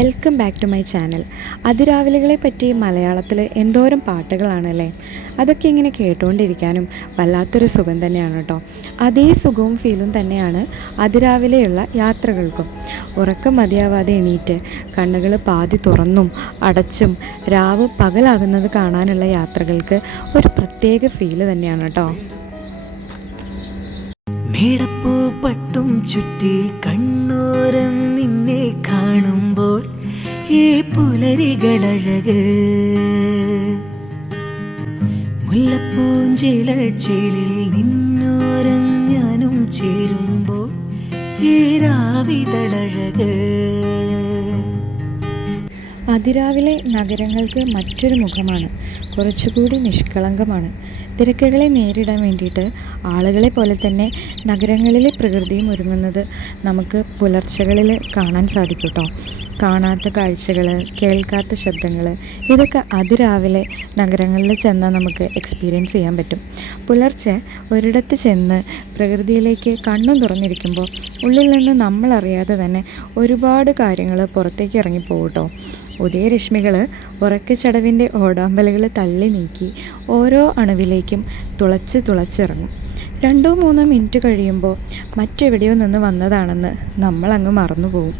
Welcome back to my channel. അതിരാവിലെകളെ പറ്റി മലയാളത്തിൽ എന്തോരം പാട്ടുകളാണല്ലേ. അതൊക്കെ ഇങ്ങനെ കേട്ടുകൊണ്ടിരിക്കാനും വല്ലാത്തൊരു സുഖം തന്നെയാണ് കേട്ടോ. അതേ സുഖവും ഫീലും തന്നെയാണ് അതിരാവിലെയുള്ള യാത്രകൾക്കും. ഉറക്കം മതിയാവാതെ എണീറ്റ് കണ്ണുകൾ പാതി തുറന്നും അടച്ചും രാവ് പകലാകുന്നത് കാണാനുള്ള യാത്രകൾക്ക് ഒരു പ്രത്യേക ഫീല് തന്നെയാണ് കേട്ടോ. മേടപ്പൂ പട്ടും ചുറ്റി കണ്ണോരം നിന്നെ കാണുമ്പോൾ ഈ പുലരികളഴക്, മുല്ലപ്പൂഞ്ചിലച്ചേലിൽ നിന്നോരം ഞാനും ചേരുമ്പോൾ ഈ രാവിതളഴക്. അതിരാവിലെ നഗരങ്ങൾക്ക് മറ്റൊരു മുഖമാണ്, കുറച്ചുകൂടി നിഷ്കളങ്കമാണ്. തിരക്കുകളെ നേരിടാൻ വേണ്ടിയിട്ട് ആളുകളെ പോലെ തന്നെ നഗരങ്ങളിലെ പ്രകൃതിയും ഒരുങ്ങുന്നത് നമുക്ക് പുലർച്ചകളിൽ കാണാൻ സാധിക്കും കേട്ടോ. കാണാത്ത കാഴ്ചകൾ, കേൾക്കാത്ത ശബ്ദങ്ങൾ, ഇതൊക്കെ അതിരാവിലെ നഗരങ്ങളിൽ ചെന്നാൽ നമുക്ക് എക്സ്പീരിയൻസ് ചെയ്യാൻ പറ്റും. പുലർച്ചെ ഒരിടത്ത് ചെന്ന് പ്രകൃതിയിലേക്ക് കണ്ണും തുറന്നിരിക്കുമ്പോൾ ഉള്ളിൽ നിന്ന് നമ്മളറിയാതെ തന്നെ ഒരുപാട് കാര്യങ്ങൾ പുറത്തേക്ക് ഇറങ്ങിപ്പോകും കേട്ടോ. ഉദയരശ്മികൾ ഉറക്കച്ചടവിൻ്റെ ഓടാമ്പലുകൾ തള്ളി നീക്കി ഓരോ അണുവിലേക്കും തുളച്ചിറങ്ങും. 2-3 മിനിറ്റ് കഴിയുമ്പോൾ മറ്റെവിടെയോ നിന്ന് വന്നതാണെന്ന് നമ്മളങ്ങ് മറന്നുപോകും.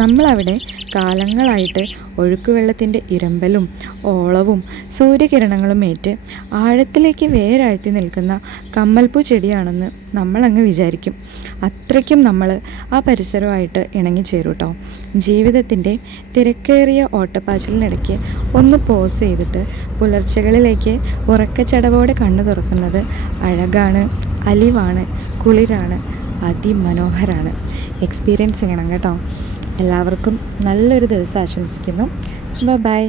നമ്മളവിടെ കാലങ്ങളായിട്ട് ഒഴുക്കുവെള്ളത്തിൻ്റെ ഇരമ്പലും ഓളവും സൂര്യകിരണങ്ങളും ഏറ്റ് ആഴത്തിലേക്ക് വേരാഴ്ത്തി നിൽക്കുന്ന കമ്മൽപ്പൂ ചെടിയാണെന്ന് നമ്മളങ്ങ് വിചാരിക്കും. അത്രയ്ക്കും നമ്മൾ ആ പരിസരമായിട്ട് ഇണങ്ങിച്ചേരും കേട്ടോ. ജീവിതത്തിൻ്റെ തിരക്കേറിയ ഓട്ടപ്പാച്ചിലിനിടയ്ക്ക് ഒന്ന് പോസ് ചെയ്തിട്ട് പുലർച്ചകളിലേക്ക് ഉറക്കച്ചടവോടെ കണ്ണു തുറക്കുന്നത് അഴകാണ്, അലിവാണ്, കുളിരാണ്, അതിമനോഹരാണ്. എക്സ്പീരിയൻസ് ചെയ്യണം കേട്ടോ. എല്ലാവർക്കും നല്ലൊരു ദിവസം ആശംസിക്കുന്നു. ബൈ.